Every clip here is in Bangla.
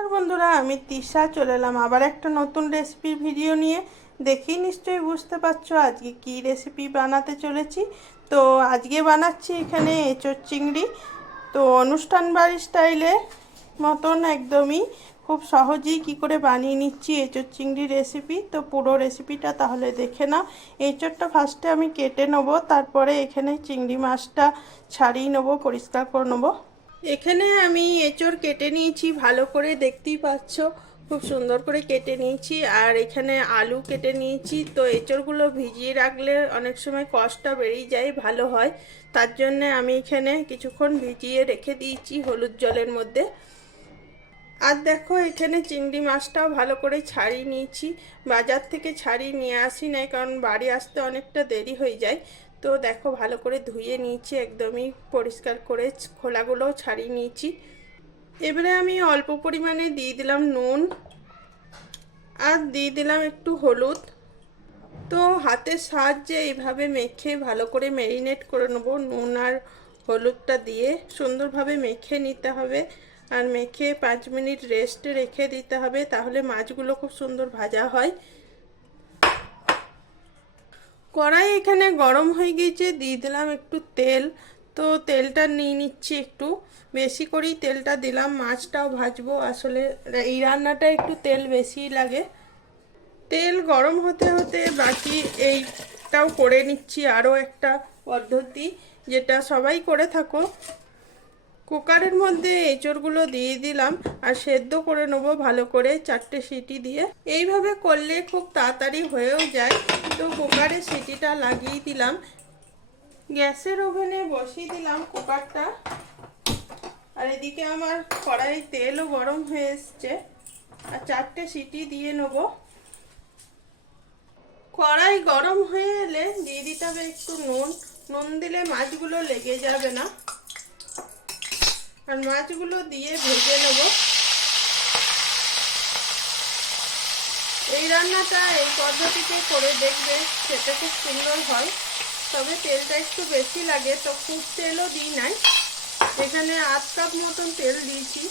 আর বন্ধুরা, আমি তিশা চলে এলাম আবার একটা নতুন রেসিপির ভিডিও নিয়ে। দেখেই নিশ্চয়ই বুঝতে পারছো আজকে কি রেসিপি বানাতে চলেছি। তো আজকে বানাচ্ছি এখানে এঁচোড় চিংড়ি। তো অনুষ্ঠান বাড়ির স্টাইলে মতন একদমই খুব সহজেই কি করে বানিয়ে নিচ্ছি এঁচোড় চিংড়ি রেসিপি। তো পুরো রেসিপিটা তাহলে দেখে নাও। এঁচোড়টা ফার্স্টে আমি কেটে নেবো, তারপরে এখানে চিংড়ি মাছটা ছাড়িয়ে নেবো, পরিষ্কার করে নেবো। এখানে আমি এঁচোড় কেটে নিয়েছি ভালো করে, দেখতেই পাচ্ছ খুব সুন্দর করে কেটে নিয়েছি। আর এখানে আলু কেটে নিয়েছি। তো এঁচোড়গুলো ভিজিয়ে রাখলে অনেক সময় কষ্টটা বেরিয়ে যায়, ভালো হয়। তার জন্যে আমি এখানে কিছুক্ষণ ভিজিয়ে রেখে দিয়েছি হলুদ জলের মধ্যে। আর দেখো এখানে চিংড়ি মাছটাও ভালো করে ছাড়িয়ে নিয়েছি। বাজার থেকে ছাড়িয়ে নিয়ে আসি নাই, কারণ বাড়ি আসতে অনেকটা দেরি হয়ে যায়। তো দেখো ভালো করে ধুয়ে নিয়েছি, একদমই পরিষ্কার করে খোলাগুলোও ছাড়িয়ে নিয়েছি। এবারে আমি অল্প পরিমাণে দিয়ে দিলাম নুন, আর দিয়ে দিলাম একটু হলুদ। তো হাতের সাহায্যে এইভাবে মেখে ভালো করে ম্যারিনেট করে নেবো। নুন আর হলুদটা দিয়ে সুন্দরভাবে মেখে নিতে হবে। আর মেখে 5 মিনিট রেস্টে রেখে দিতে হবে, তাহলে মাছগুলো খুব সুন্দর ভাজা হয়। কড়াই এখানে গরম হয়ে গিয়েছে, দিয়ে দিলাম একটু তেল। তো তেলটা নিয়ে নিচ্ছি, একটু বেশি করেই তেলটা দিলাম। মাছটাও ভাজবো, আসলে এই রান্নাটা একটু তেল বেশি লাগে। তেল গরম হতে হতে বাকি এইটাও করে নিচ্ছি, আরও একটা পদ্ধতি যেটা সবাই করে থাকো। কুকারের মধ্যে এঁচড়গুলো দিয়ে দিলাম আর সেদ্ধ করে নেবো ভালো করে 4টে সিটি দিয়ে। এইভাবে করলে খুব তাড়াতাড়ি হয়েও যায়। তো কুকারে সিটিটা লাগিয়ে দিলাম, গ্যাসের ওভেনে বসিয়ে দিলাম কুকারটা। আর এদিকে আমার কড়াই তেলও গরম হয়ে এসছে, আর 4টে সিটি দিয়ে নেবো। কড়াই গরম হয়ে এলে দিয়ে দিতে হবে একটু নুন। নুন দিলে মাছগুলো লেগে যাবে না। আর মাছগুলো দিয়ে ভেজে নেব। এই রান্নাটা এই পদ্ধতিতে করে দেখবে, খেতে খুব সুন্দর হয়। তবে তেলটা একটু বেশি লাগে, তো খুব তেলও দিই নাই। এখানে 8 কাপ মতন তেল দিয়েছি,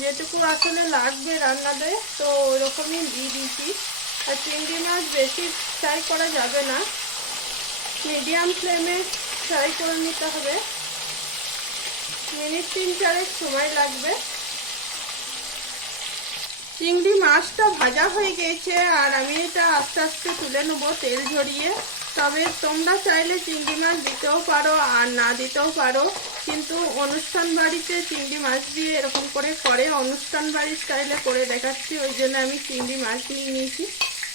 যেটুকু আসলে লাগবে রান্নাতে, তো ওরকমই দিয়ে দিয়েছি। আর চিংড়ি মাছ বেশি ফ্রাই করা যাবে না, মিডিয়াম ফ্লেমে ফ্রাই করে নিতে হবে। মিনিট 3-4 সময় লাগবে। চিংড়ি মাছটা ভাজা হয়ে গেছে, আর আমি এটা আস্তে আস্তে তুলে নেবো তেল ঝরিয়ে। তবে তোমরা চাইলে চিংড়ি মাছ দিতেও পারো আর না দিতেও পারো, কিন্তু অনুষ্ঠান বাড়িতে চিংড়ি মাছ দিয়ে এরকম করে করে, অনুষ্ঠান বাড়ির স্টাইলে করে দেখাচ্ছি, ওই জন্য আমি চিংড়ি মাছ নিয়ে নিয়েছি।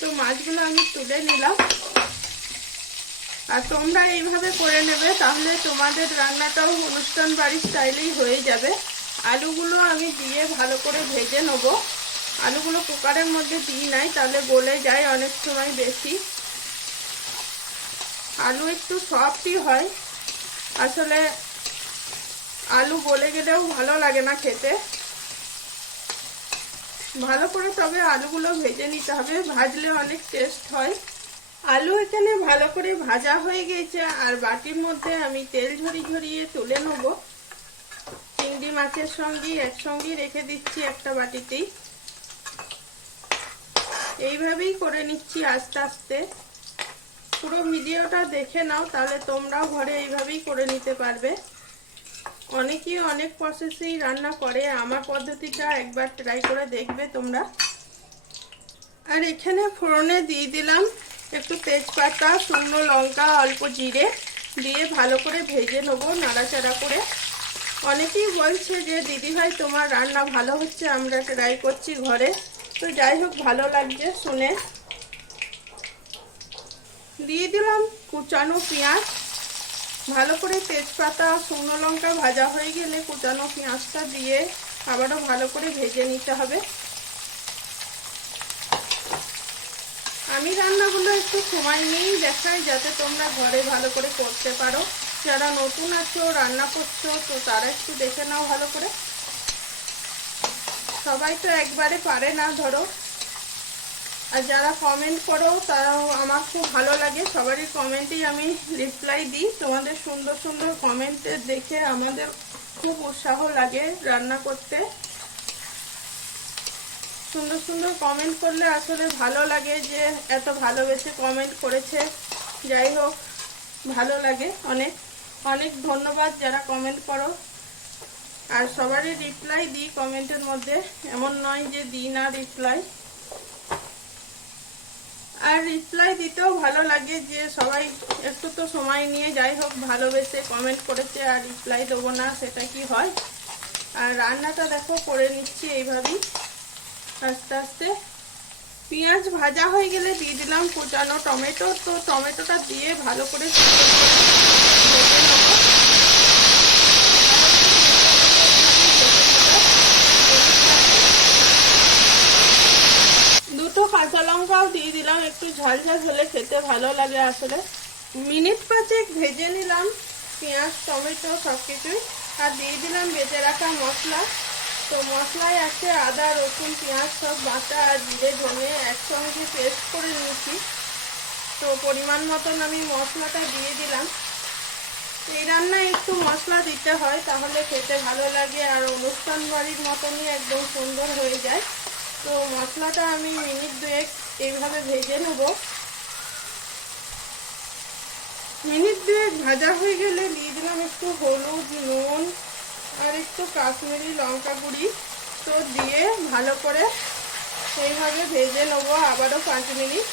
তো মাছগুলো আমি তুলে নিলাম। আর তোমরা এইভাবে করে নেবে, তাহলে তোমাদের রান্নাটাও অনুষ্ঠান বাড়ির স্টাইলেই হয়ে যাবে। আলুগুলো আমি দিয়ে ভালো করে ভেজে নেবো। আলুগুলো কুকারের মধ্যে দিই নাই, তাহলে গলে যায় অনেক সময় বেশি। আলু একটু সফটই হয়, আসলে আলু গলে গেলেও ভালো লাগে না খেতে। ভালো করে তবে আলুগুলো ভেজে নিতে হবে, ভাজলে অনেক টেস্ট হয়। আলু এখানে ভালো করে ভাজা হয়ে গেছে, আর বাটির মধ্যে আমি তেল ঝরিয়ে তুলে নেব। চিংড়ি মাছের সঙ্গে একসঙ্গে রেখে দিচ্ছি একটা বাটিতেই। এইভাবেই করে নিচ্ছি আস্তে আস্তে। পুরো ভিডিওটা দেখে নাও, তাহলে তোমরাও ঘরে এইভাবেই করে নিতে পারবে। অনেকেই অনেক প্রসেসেই রান্না করে, আমার পদ্ধতিটা একবার ট্রাই করে দেখবে তোমরা। আর এখানে ফোড়নে দিয়ে দিলাম একটু তেজপাতা, শুকনো লঙ্কা, অল্প জিরে দিয়ে ভালো করে ভেজে নেবো নাড়াচাড়া করে। অনেকেই বলছে যে দিদিভাই তোমার রান্না ভালো হচ্ছে, আমরা ট্রাই করছি ঘরে। তো যাই হোক, ভালো লাগছে শুনে। দিয়ে দিলাম কুচানো পেঁয়াজ। ভালো করে তেজপাতা, শুকনো লঙ্কা ভাজা হয়ে গেলে কুচানো পেঁয়াজটা দিয়ে আবারও ভালো করে ভেজে নিতে হবে। আমি রান্নাগুলো একটু সময় নিয়েই দেখাই, যাতে তোমরা ঘরে ভালো করে করতে পারো। যারা নতুন আছো, রান্না করছো, তো তারা একটু দেখে নাও ভালো করে। সবাই তো একবারে পারে না ধরো। আর যারা কমেন্ট করো তারাও আমার খুব ভালো লাগে, সবারই কমেন্টেই আমি রিপ্লাই দিই। তোমাদের সুন্দর সুন্দর কমেন্টে দেখে আমাদের খুব উৎসাহ লাগে রান্না করতে। সুন্দর সুন্দর কমেন্ট করলে আসলে ভালো লাগে, যে এত ভালোবেসে কমেন্ট করেছে। যাই হোক, ভালো লাগে, অনেক অনেক ধন্যবাদ যারা কমেন্ট করো। আর সবারই রিপ্লাই দিই কমেন্টের মধ্যে, এমন নয় যে দিই না রিপ্লাই। আর রিপ্লাই দিতেও ভালো লাগে, যে সবাই একটু তো সময় নিয়ে যাই হোক ভালোবেসে কমেন্ট করেছে আর রিপ্লাই দেবো না, সেটা কি হয়। আর রান্নাটা দেখো করে নিচ্ছি এইভাবেই আস্তে আস্তে। পেঁয়াজ ভাজা হয়ে গেলে দিয়ে দিলাম কুচানো টমেটো। তো টমেটোটা দিয়ে ভালো করে দুটো কাঁচা লঙ্কাও দিয়ে দিলাম, একটু ঝাল ঝাল হলে খেতে ভালো লাগে আসলে। মিনিট 5 ভেজে নিলাম পেঁয়াজ টমেটো সব কিছুই, আর দিয়ে দিলাম বেটে রাখা মশলা। তো মশলায় আছে আদা রসুন পেঁয়াজ সব বাটা আর জিরে ধনে একসঙ্গে পেস্ট করে নিয়েছি। তো পরিমাণ মতন আমি মশলাটা দিয়ে দিলাম। এই রান্নায় একটু মশলা দিতে হয়, তাহলে খেতে ভালো লাগে আর অনুষ্ঠান বাড়ির মতনই একদম সুন্দর হয়ে যায়। তো মশলাটা আমি মিনিট 2 এইভাবে ভেজে নেব। মিনিট 2 ভাজা হয়ে গেলে দিয়ে দিলাম একটু হলুদ নুন আর একটু কাশ্মীরি লঙ্কা গুঁড়ি। তো দিয়ে ভালো করে এইভাবে ভেজে নেব আবারও 5 মিনিট।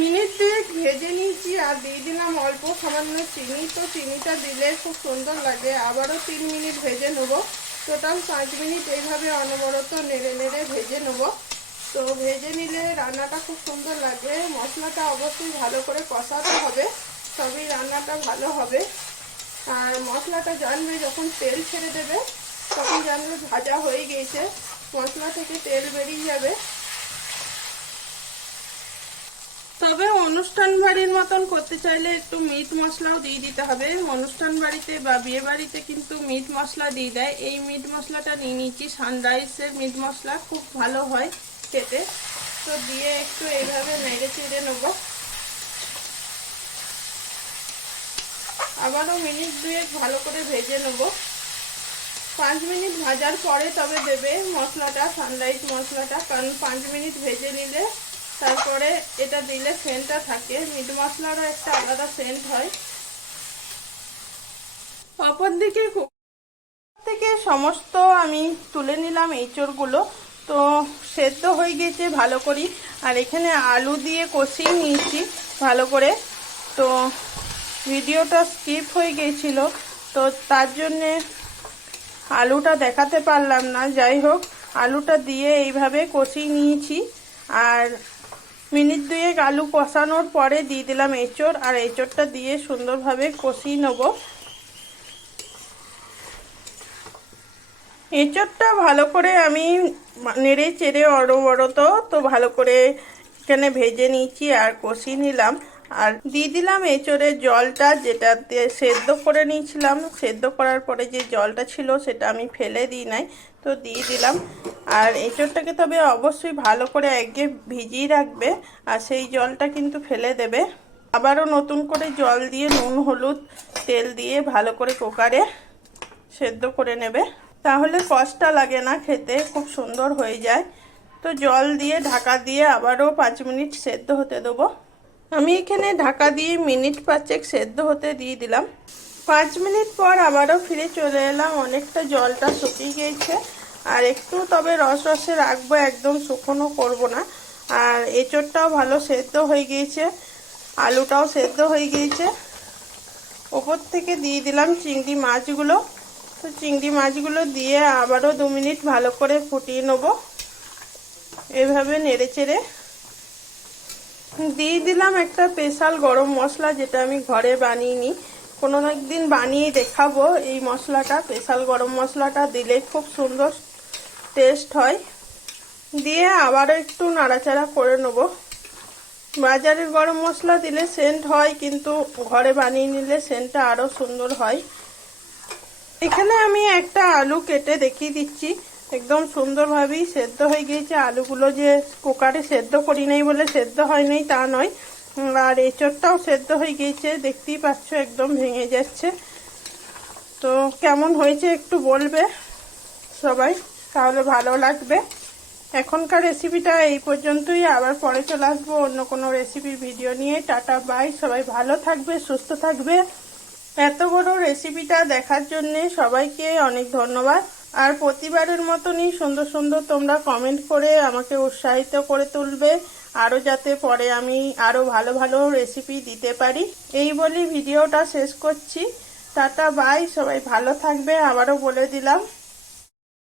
মিনিট 2 ভেজে নিয়েছি আর দিয়ে দিলাম অল্প সামান্য চিনি। তো চিনিটা দিলে খুব সুন্দর লাগে। আবারও 3 মিনিট ভেজে নেব। টোটাল 5 মিনিট এইভাবে অনবরত নেড়ে নেড়ে ভেজে নেব। তো ভেজে নিলে রান্নাটা খুব সুন্দর লাগে। মশলাটা অবশ্যই ভালো করে কষাতে হবে, তবেই রান্নাটা ভালো হবে। আর মশলাটা জানবে যখন তেল ছেড়ে দেবে, তখন জানবে ভাজা হয়ে গিয়েছে, মশলা থেকে তেল বেরিয়ে যাবে। তবে অনুষ্ঠান বাড়ির মতন করতে চাইলে একটু মিট মশলাও দিয়ে দিতে হবে। অনুষ্ঠান বাড়িতে বা বিয়ে বাড়িতে কিন্তু মিট মশলা দিয়ে দেয়। এই মিট মশলাটা নিয়ে নিয়েছি সানরাইজের মিট মশলা, খুব ভালো হয় খেতে। তো দিয়ে একটু এইভাবে নেড়ে চেড়ে নেব। আবারও মিনিট 2 ভালো করে ভেজে নেব। 5 মিনিট ভাজার পরে তবে দেবে মশলাটা, সানরাইজ মশলাটা, কারণ 5 মিনিট ভেজে নিলে তারপরে এটা দিলে সেন্টটা থাকে। মিট মশলারও একটা আলাদা সেন্ট হয়। অপরদিকে থেকে সমস্ত আমি তুলে নিলাম এঁচড়গুলো। তো সেদ্ধ হয়ে গেছে ভালো করে। আর এখানে আলু দিয়ে কষিয়ে নিয়েছি ভালো করে। তো ভিডিওটা স্কিপ হয়ে গিয়েছিল, তো তার জন্যে আলুটা দেখাতে পারলাম না। যাই হোক, আলুটা দিয়ে এইভাবে কষিয়ে নিয়েছি। আর মিনিট 2 আলু কষানোর পরে দিয়ে দিলাম এঁচড়, আর এঁচড়টা দিয়ে সুন্দরভাবে কষিয়ে নেব। এঁচড়টা ভালো করে আমি নেড়ে চেড়ে অনবরত তো ভালো করে এখানে ভেজে নিয়েছি আর কষিয়ে নিলাম। আর দিয়ে দিলাম এঁচড়ের জলটা, যেটা দিয়ে সেদ্ধ করে নিয়েছিলাম। সেদ্ধ করার পরে যে জলটা ছিল সেটা আমি ফেলে দিই নাই, তো দিয়ে দিলাম। আর এঁচড়টাকে তবে অবশ্যই ভালো করে একঘেয়ে ভিজিয়ে রাখবে, আর সেই জলটা কিন্তু ফেলে দেবে। আবারও নতুন করে জল দিয়ে নুন হলুদ তেল দিয়ে ভালো করে কুকারে সেদ্ধ করে নেবে, তাহলে কষ্টটা লাগে না, খেতে খুব সুন্দর হয়ে যায়। তো জল দিয়ে ঢাকা দিয়ে আবারও 5 মিনিট সেদ্ধ হতে দেবো। আমি এখানে ঢাকা দিয়ে মিনিট 5 সেদ্ধ হতে দিয়ে দিলাম। 5 মিনিট পর আবারও ফিরে চলে এলাম। অনেকটা জলটা শুকিয়ে গিয়েছে, আর একটু তবে রস রসে রাখবো, একদম শুকনো করব না। আর এঁচড়টাও ভালো সেদ্ধ হয়ে গিয়েছে, আলুটাও সেদ্ধ হয়ে গিয়েছে। ওপর থেকে দিয়ে দিলাম চিংড়ি মাছগুলো। তো চিংড়ি মাছগুলো দিয়ে আবারও 2 মিনিট ভালো করে ফুটিয়ে নেব। এভাবে নেড়ে চেড়ে দিয়ে দিলাম একটা স্পেশাল গরম মশলা, যেটা আমি ঘরে বানিয়ে নিই। কোনো একদিন বানিয়ে দেখাবো এই মশলাটা। স্পেশাল গরম মশলাটা দিলে খুব সুন্দর টেস্ট হয়। দিয়ে আবারও একটু নাড়াচাড়া করে নেব। বাজারের গরম মশলা দিলে সেন্ট হয়, কিন্তু ঘরে বানিয়ে নিলে সেন্টটা আরও সুন্দর হয়। এখানে আমি একটা আলু কেটে দেখিয়ে দিচ্ছি। একদম সুন্দরভাবেই সেদ্ধ হয়ে গিয়েছে আলুগুলো। যে কুকারে সেদ্ধ করি নাই বলে সেদ্ধ হয় নাই তা নয়। আর এঁচড়টাও সেদ্ধ হয়ে গিয়েছে, দেখতেই পাচ্ছ একদম ভেঙে যাচ্ছে। তো কেমন হয়েছে একটু বলবে সবাই। তাহলে ভালো লাগবে। এখনকার রেসিপিটা এই পর্যন্তই, আবার পরে চলে আসবো অন্য কোনো রেসিপির ভিডিও নিয়ে। টাটা বাই, সবাই ভালো থাকবে, সুস্থ থাকবে। এত বড় রেসিপিটা দেখার জন্য সবাইকে অনেক ধন্যবাদ। আর প্রতিবারের মতনই সুন্দর সুন্দর তোমরা কমেন্ট করে আমাকে উৎসাহিত করে তুলবে, আরও যাতে পরে আমি আরও ভালো ভালো রেসিপি দিতে পারি। এই বলি ভিডিওটা শেষ করছি। টাটা বাই, সবাই ভালো থাকবে, আবারও বলে দিলাম।